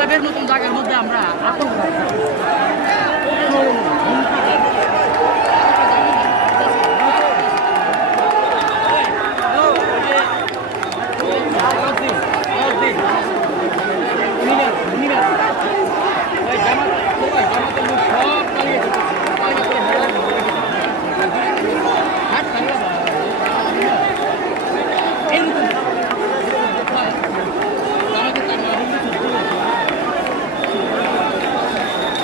ক্লাবের মতন জায়গার মধ্যে আমরা আতঙ্ক।